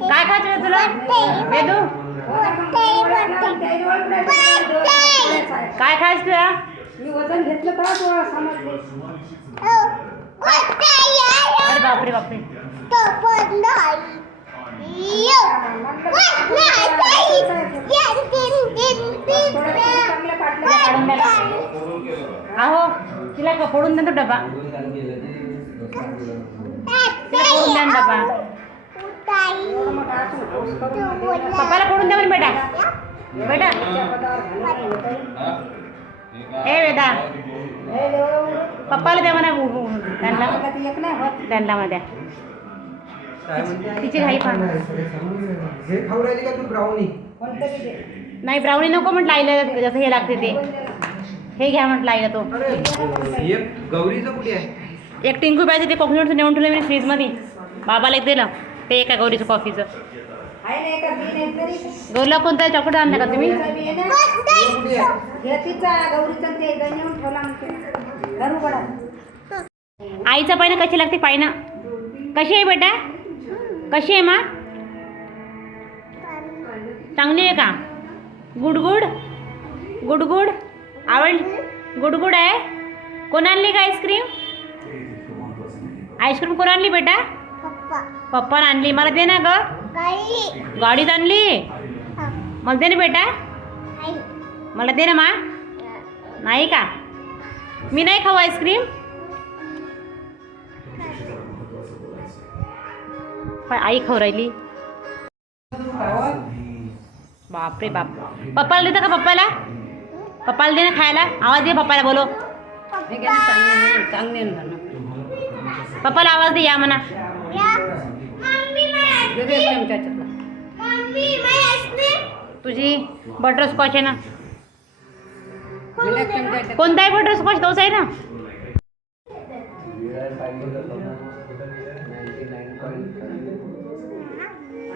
काय खायचं आहे तुला? वेदू काय खायचं तुला? मी वजन घेतलं का तुला समजलं? अरे बापरे बापरे. अहो तिला का फोडून द्या तो डबा? तिला फोडून द्या ना डबा. पप्पाला फोडून द्या म्हणे बेटा. बेटा. ए वेदा पप्पाला द्या म्हणा त्यांना मला ती एक नाही होत. त्यांना द्या तिची घाई पहा हे खाऊ राहिली का तू ब्राउनी कोणतं बी दे. नाही ब्राउनी नको म्हटलं आईला जसं हे लागते ते. हे घ्या म्हटलं आईला तो. गौरीचं कुठे आहे? एक टिंकू पाहिजे ते कोकणून नेऊन ठेवलं मी फ्रीजमध्ये बाबाला एक दिलं. ते एका गौरीचं कॉफीचं आहे ना एका बी नाही तरी. गौरीला कोणतं चॉकलेट आणलं का तुम्ही? आईचं पायनं कशी लागते पायनं कशी आहे बेटा? कशी आहे मा? चांगली आहे का? गुड गुड गुड गुड आवड गुड गुड आहे? कोण आणली का आईस्क्रीम आईस्क्रीम कोण आणली बेटा? पप्पानं आणली. मला दे ना ग. गाडीत आणली? मला दे ना बेटा. मला दे ना मा. नाही का? मी नाही खाऊ आईस्क्रीम. पण आई खाऊ राहिली. बापरे बाप. पप्पाला देतं का पप्पाला? पप्पाला दे ना खायला. आवाज दे पप्पाला बोलो. चांगले पप्पाला आवाज दे या म्हणा. तुझी बटरस्कॉच आहे ना. कोणता आहे बटरस्कॉच तोच आहे ना.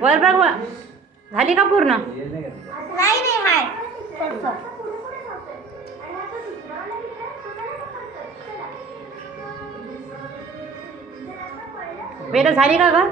वर बघ. झाली का पूर्ण? वेदा झाली का ग?